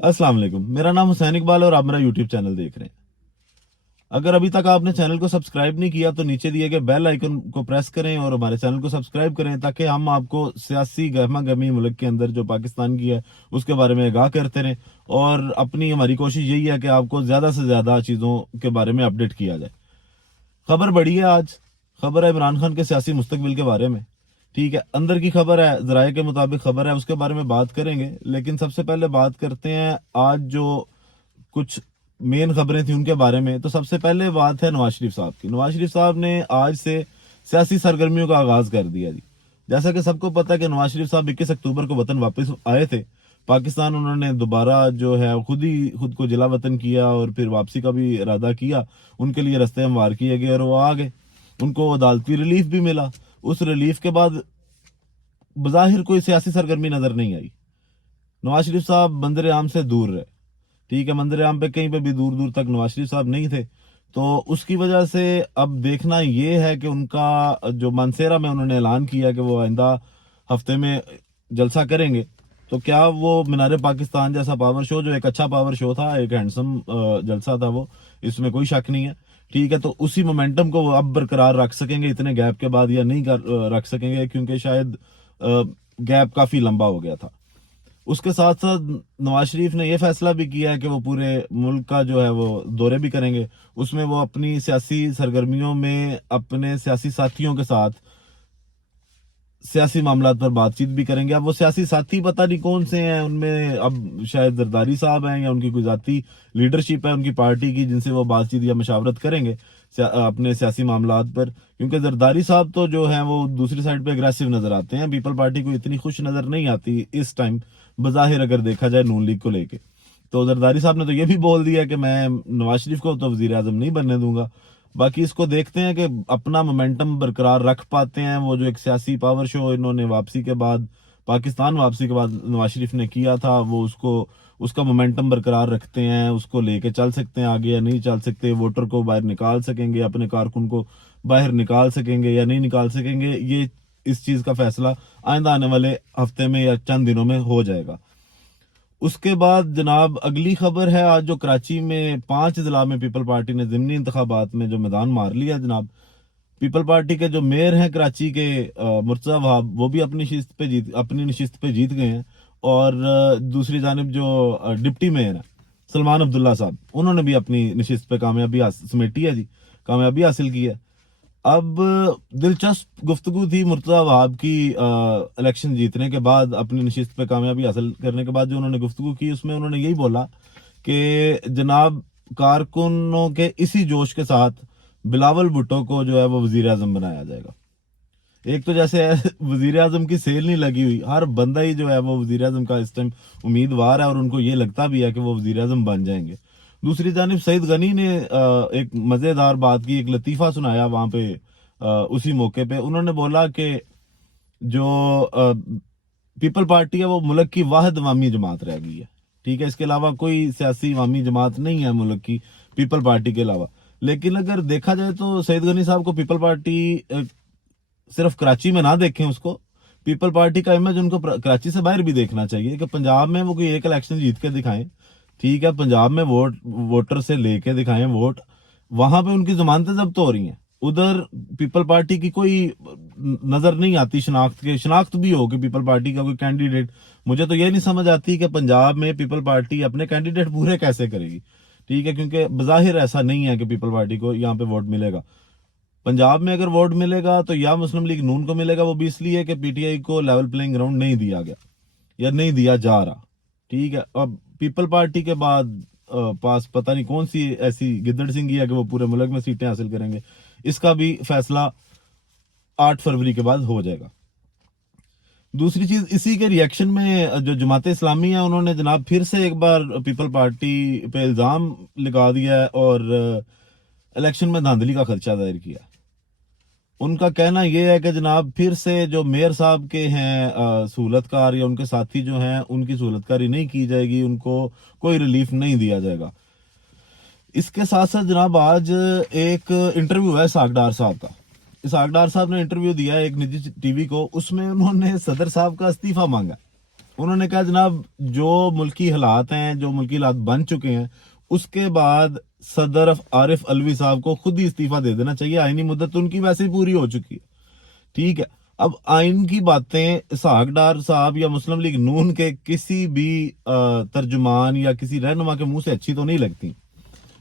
अस्सलाम वालेकुम। मेरा नाम हुसैन इकबाल और आप मेरा यूट्यूब चैनल देख रहे हैं। अगर अभी तक आपने चैनल को सब्सक्राइब नहीं किया तो नीचे दिए गए बेल आइकन को प्रेस करें और हमारे चैनल को सब्सक्राइब करें, ताकि हम आपको सियासी गहमा गहमी मुल्क के अंदर जो पाकिस्तान की है उसके बारे में आगाह करते रहें। और अपनी हमारी कोशिश यही है कि आपको ज़्यादा से ज़्यादा चीज़ों के बारे में अपडेट किया जाए। खबर बड़ी है आज। खबर है इमरान खान के सियासी मुस्तकबिल के बारे में। ठीक है, अंदर की खबर है, जराये के मुताबिक खबर है, उसके बारे में बात करेंगे। लेकिन सबसे पहले बात करते हैं आज जो कुछ मेन खबरें थी उनके बारे में। तो सबसे पहले बात है नवाज शरीफ साहब की। नवाज शरीफ साहब ने आज से सियासी सरगर्मियों का आगाज कर दिया जी। जैसा कि सबको पता है कि नवाज शरीफ साहब 21 अक्टूबर को वतन वापस आए थे पाकिस्तान। उन्होंने दोबारा जो है खुद को जिला वतन किया और फिर वापसी का भी इरादा किया। उनके लिए रास्ते हमवार किए गए और वो आ गए। उनको अदालती रिलीफ भी मिला। उस रिलीफ के बाद बज़ाहिर कोई सियासी सरगर्मी नजर नहीं आई। नवाज शरीफ साहब मंदिर आम से दूर रहे। ठीक है, मंदिर आम पे कहीं पे भी दूर दूर तक नवाज शरीफ साहब नहीं थे। तो उसकी वजह से अब देखना यह है कि उनका जो मानसेरा में उन्होंने ऐलान किया कि वो आइंदा हफ्ते में जलसा करेंगे, तो क्या वो मीनारे पाकिस्तान जैसा पावर शो, जो एक अच्छा पावर शो था, एक हैंडसम जलसा था, वो इसमें कोई शक नहीं है। ठीक है, तो उसी मोमेंटम को वो अब बरकरार रख सकेंगे इतने गैप के बाद या नहीं रख सकेंगे, क्योंकि शायद गैप काफी लंबा हो गया था। उसके साथ साथ नवाज शरीफ ने यह फैसला भी किया है कि वो पूरे मुल्क का जो है वो दौरे भी करेंगे। उसमें वो अपनी सियासी सरगर्मियों में अपने सियासी साथियों के साथ सियासी मामला पर बातचीत भी करेंगे। अब वो सियासी साथी पता नहीं कौन से हैं, उनमें अब शायद जरदारी साहब हैं या उनकी कोई जाती लीडरशिप है उनकी पार्टी की, जिनसे वो बातचीत या मशावरत करेंगे अपने सियासी मामला पर। क्योंकि जरदारी साहब तो जो है वो दूसरी साइड पे अग्रेसिव नजर आते हैं। पीपल पार्टी को इतनी खुश नजर नहीं आती इस टाइम, बजाहिर अगर देखा जाए नून लीग को लेके। तो जरदारी साहब ने तो ये भी बोल दिया कि मैं नवाज शरीफ को तो वजीर आजम नहीं बनने दूंगा। बाकी इसको देखते हैं कि अपना मोमेंटम बरकरार रख पाते हैं। वो जो एक सियासी पावर शो इन्होंने वापसी के बाद, पाकिस्तान वापसी के बाद नवाज शरीफ ने किया था, वो उसका मोमेंटम बरकरार रखते हैं, उसको लेके चल सकते हैं आगे या नहीं चल सकते, वोटर को बाहर निकाल सकेंगे, अपने कारकुन को बाहर निकाल सकेंगे या नहीं निकाल सकेंगे। ये इस चीज का फैसला आइंदा आने वाले हफ्ते में या चंद दिनों में हो जाएगा। उसके बाद जनाब अगली खबर है, आज जो कराची में 5 जिला में पीपल पार्टी ने ज़िमनी इंतखाबात में जो मैदान मार लिया जनाब। पीपल पार्टी के जो मेयर हैं कराची के मुर्तजा वहाब, वो भी अपनी नशिस्त पे जीत गए हैं। और दूसरी जानिब जो डिप्टी मेयर है सलमान अब्दुल्ला साहब, उन्होंने भी अपनी नशिस्त पे कामयाबी समेटी है जी, कामयाबी हासिल की है। अब दिलचस्प गुफ्तगू थी मुर्तजा वहाब की इलेक्शन जीतने के बाद, अपनी नशिस्त पे कामयाबी हासिल करने के बाद जो उन्होंने गुफ्तगू की, उसमें उन्होंने यही बोला कि जनाब कारकुनों के इसी जोश के साथ बिलावल भुट्टो को जो है वो वजीर आजम बनाया जाएगा। एक तो जैसे वजीर आजम की सेल नहीं लगी हुई, हर बंदा ही जो है वो वजीर आजम का इस टाइम उम्मीदवार है और उनको ये लगता भी है कि वो वजीर आजम बन जाएंगे। दूसरी जानिब सईद गनी ने एक मजेदार बात की, एक लतीफा सुनाया वहां पे उसी मौके पे। उन्होंने बोला कि जो पीपल पार्टी है वो मुल्क की वाहिद अवामी जमात रह गई है। ठीक है, इसके अलावा कोई सियासी अवामी जमात नहीं है मुल्क की पीपल पार्टी के अलावा। लेकिन अगर देखा जाए तो सईद गनी साहब को पीपल पार्टी सिर्फ कराची में ना देखें, उसको पीपल पार्टी का इमेज उनको कराची से बाहर भी देखना चाहिए कि पंजाब में वो कोई एक इलेक्शन जीत के दिखाएं। ठीक है, पंजाब में वोटर से लेके दिखाएं वोट, वहां पे उनकी जमानतें जब्त हो रही हैं। उधर पीपल पार्टी की कोई नजर नहीं आती शनाख्त भी हो कि पीपल पार्टी का कोई कैंडिडेट। मुझे तो ये नहीं समझ आती कि पंजाब में पीपल पार्टी अपने कैंडिडेट पूरे कैसे करेगी। ठीक है, क्योंकि बजाहिर ऐसा नहीं है कि पीपल पार्टी को यहाँ पे वोट मिलेगा। पंजाब में अगर वोट मिलेगा तो या मुस्लिम लीग नून को मिलेगा, वो भी इसलिए कि पीटीआई को लेवल प्लेइंग ग्राउंड नहीं दिया गया या नहीं दिया जा रहा। ठीक है, अब पीपल पार्टी के बाद पास पता नहीं कौन सी ऐसी गिद्दड़ सिंगी है कि वो पूरे मुल्क में सीटें हासिल करेंगे। इसका भी फैसला 8 फरवरी के बाद हो जाएगा। दूसरी चीज, इसी के रिएक्शन में जो जमात इस्लामी है उन्होंने जनाब फिर से एक बार पीपल पार्टी पे इल्जाम लगा दिया है और इलेक्शन में धांधली का खदशा जाहिर किया। उनका कहना यह है कि जनाब फिर से जो मेयर साहब के हैं सहूलतकार या उनके साथी जो हैं, उनकी सहूलतकारी नहीं की जाएगी, उनको कोई रिलीफ नहीं दिया जाएगा। इसके साथ साथ जनाब आज एक इंटरव्यू है इसहाक डार साहब का। इसहाक डार साहब ने इंटरव्यू दिया है एक निजी टीवी को, उसमें उन्होंने सदर साहब का इस्तीफा मांगा। انہوں نے کہا جناب جو ملکی حالات ہیں، جو ملکی حالات بن چکے ہیں، اس کے بعد صدر عارف علوی صاحب کو خود ہی استعفیٰ دے دینا چاہیے، آئینی مدت ان کی ویسے ہی پوری ہو چکی ہے، ٹھیک ہے۔ اب آئین کی باتیں اسحاق ڈار صاحب یا مسلم لیگ نون کے کسی بھی ترجمان یا کسی رہنما کے منہ سے اچھی تو نہیں لگتی،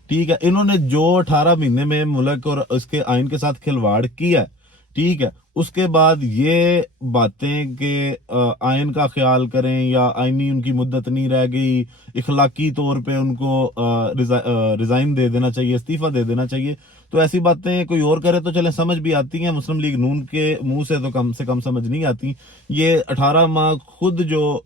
ٹھیک ہے۔ انہوں نے جو 18 مہینے میں ملک اور اس کے آئین کے ساتھ کھلواڑ کیا ہے، ٹھیک ہے، اس کے بعد یہ باتیں کہ آئین کا خیال کریں یا آئینی ان کی مدت نہیں رہ گئی، اخلاقی طور پہ ان کو ریزائن دے دینا چاہیے، استعفیٰ دے دینا چاہیے، تو ایسی باتیں کوئی اور کرے تو چلیں سمجھ بھی آتی ہیں، مسلم لیگ نون کے منہ سے کم سمجھ نہیں آتی۔ یہ 18 ماہ خود جو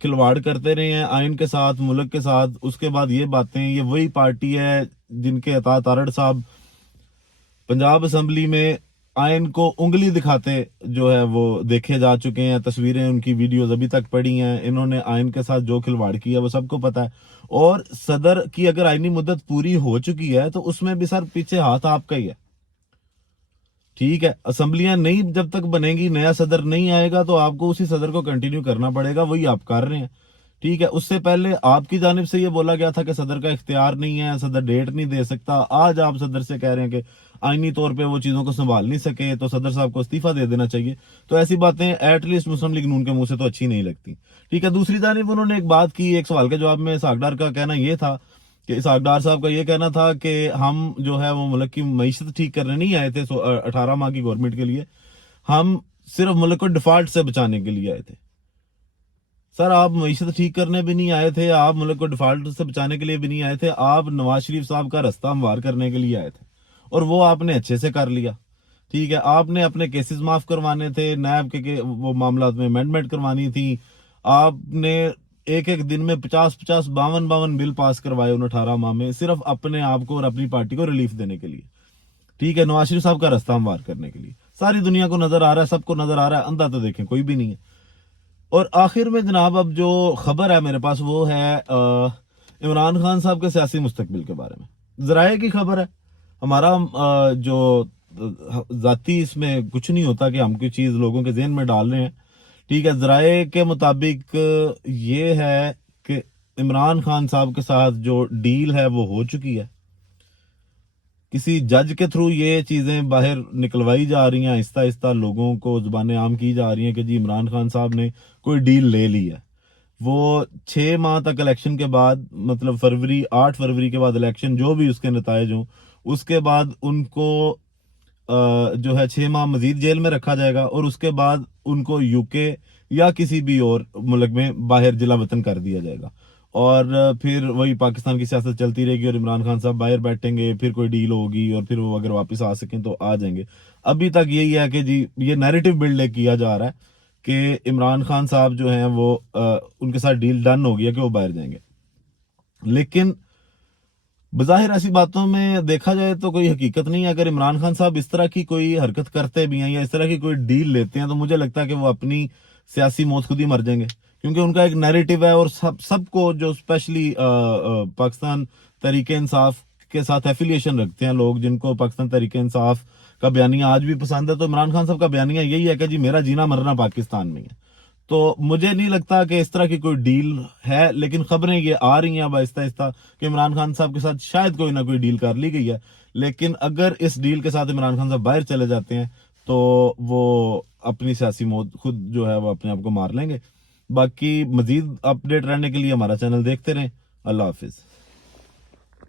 کھلواڑ کرتے رہے ہیں آئین کے ساتھ، ملک کے ساتھ، اس کے بعد یہ باتیں، یہ وہی پارٹی ہے جن کے عطا تارڑ صاحب پنجاب اسمبلی میں آئین کو انگلی دکھاتے جو ہے وہ دیکھے جا چکے ہیں، تصویریں ان کی ویڈیوز ابھی تک پڑی ہیں، انہوں نے آئین کے ساتھ جو کھلواڑ کیا وہ سب کو پتا ہے۔ اور صدر کی اگر آئینی مدت پوری ہو چکی ہے تو اس میں بھی سر پیچھے ہاتھ آپ کا ہی ہے، ٹھیک ہے۔ اسمبلیاں نہیں جب تک بنے گی، نیا صدر نہیں آئے گا، تو آپ کو اسی صدر کو کنٹینیو کرنا پڑے گا، وہی آپ کر رہے ہیں، ٹھیک ہے۔ اس سے پہلے آپ کی جانب سے یہ بولا گیا تھا کہ صدر کا اختیار نہیں ہے، صدر ڈیٹ نہیں دے سکتا، آج آپ صدر سے کہہ رہے ہیں کہ آئینی طور پہ وہ چیزوں کو سنبھال نہیں سکے تو صدر صاحب کو استعفیٰ دے دینا چاہیے، تو ایسی باتیں ایٹ لیسٹ مسلم لیگ نون کے منہ سے تو اچھی نہیں لگتی، ٹھیک ہے۔ دوسری جانب انہوں نے ایک بات کی، ایک سوال کے جواب میں اسحاق ڈار کا کہنا یہ تھا کہ اسحاق ڈار صاحب کا یہ کہنا تھا کہ ہم جو ہے وہ ملک کی معیشت ٹھیک کرنے نہیں آئے تھے 18 ماہ کی گورنمنٹ کے لیے، ہم صرف ملک کو ڈیفالٹ سے بچانے کے لیے آئے تھے۔ سر آپ معیشت ٹھیک کرنے بھی نہیں آئے تھے، آپ ملک کو ڈیفالٹ سے بچانے کے لیے بھی نہیں آئے تھے، آپ نواز شریف صاحب کا رستہ ہموار کرنے کے لیے آئے تھے، اور وہ آپ نے اچھے سے کر لیا، ٹھیک ہے۔ آپ نے اپنے کیسز معاف کروانے تھے، نیب کے وہ معاملات میں امینڈمنٹ کروانی تھی، آپ نے ایک ایک دن میں 50 52 بل پاس کروائے ان 18 ماہ میں، صرف اپنے آپ کو اور اپنی پارٹی کو ریلیف دینے کے لیے، ٹھیک ہے، نواز شریف صاحب کا رستہ ہموار کرنے کے لیے۔ ساری دنیا کو نظر آ رہا ہے، سب کو نظر آ رہا ہے، اندھا تو دیکھیں کوئی بھی نہیں ہے۔ اور آخر میں جناب اب جو خبر ہے میرے پاس وہ ہے عمران خان صاحب کے سیاسی مستقبل کے بارے میں، ذرائع کی خبر ہے، ہمارا جو ذاتی اس میں کچھ نہیں ہوتا کہ ہم کوئی چیز لوگوں کے ذہن میں ڈال رہے ہیں، ٹھیک ہے۔ ذرائع کے مطابق یہ ہے کہ عمران خان صاحب کے ساتھ جو ڈیل ہے وہ ہو چکی ہے، کسی جج کے تھرو یہ چیزیں باہر نکلوائی جا رہی ہیں، آہستہ آہستہ لوگوں کو زبان عام کی جا رہی ہیں کہ جی عمران خان صاحب نے کوئی ڈیل لے لی ہے۔ وہ 6 ماہ تک الیکشن کے بعد، مطلب 8 فروری کے بعد الیکشن جو بھی اس کے نتائج ہوں، اس کے بعد ان کو جو ہے 6 ماہ مزید جیل میں رکھا جائے گا، اور اس کے بعد ان کو یو کے یا کسی بھی اور ملک میں باہر جلا وطن کر دیا جائے گا، اور پھر وہی پاکستان کی سیاست چلتی رہے گی، اور عمران خان صاحب باہر بیٹھیں گے، پھر کوئی ڈیل ہوگی، اور پھر وہ اگر واپس آ سکیں تو آ جائیں گے۔ ابھی تک یہی ہے کہ جی یہ نیریٹو بلڈ کیا جا رہا ہے کہ عمران خان صاحب جو ہیں وہ ان کے ساتھ ڈیل ڈن ہو گیا کہ وہ باہر جائیں گے، لیکن بظاہر ایسی باتوں میں دیکھا جائے تو کوئی حقیقت نہیں ہے۔ اگر عمران خان صاحب اس طرح کی کوئی حرکت کرتے بھی ہیں یا اس طرح کی کوئی ڈیل لیتے ہیں تو مجھے لگتا ہے کہ وہ اپنی سیاسی موت خود ہی مر جائیں گے، کیونکہ ان کا ایک نیریٹو ہے، اور سب کو جو اسپیشلی پاکستان تحریک انصاف کے ساتھ ایفیلیشن رکھتے ہیں لوگ، جن کو پاکستان تحریک انصاف کا بیانیہ آج بھی پسند ہے، تو عمران خان صاحب کا بیانیہ یہی ہے کہ جی میرا جینا مرنا پاکستان میں ہے۔ تو مجھے نہیں لگتا کہ اس طرح کی کوئی ڈیل ہے، لیکن خبریں یہ آ رہی ہیں اب آہستہ آہستہ کہ عمران خان صاحب کے ساتھ شاید کوئی نہ کوئی ڈیل کر لی گئی ہے، لیکن اگر اس ڈیل کے ساتھ عمران خان صاحب باہر چلے جاتے ہیں تو وہ اپنی سیاسی موت خود جو ہے وہ اپنے آپ کو مار لیں گے۔ باقی مزید اپڈیٹ رہنے کے لیے ہمارا چینل دیکھتے رہیں۔ اللہ حافظ۔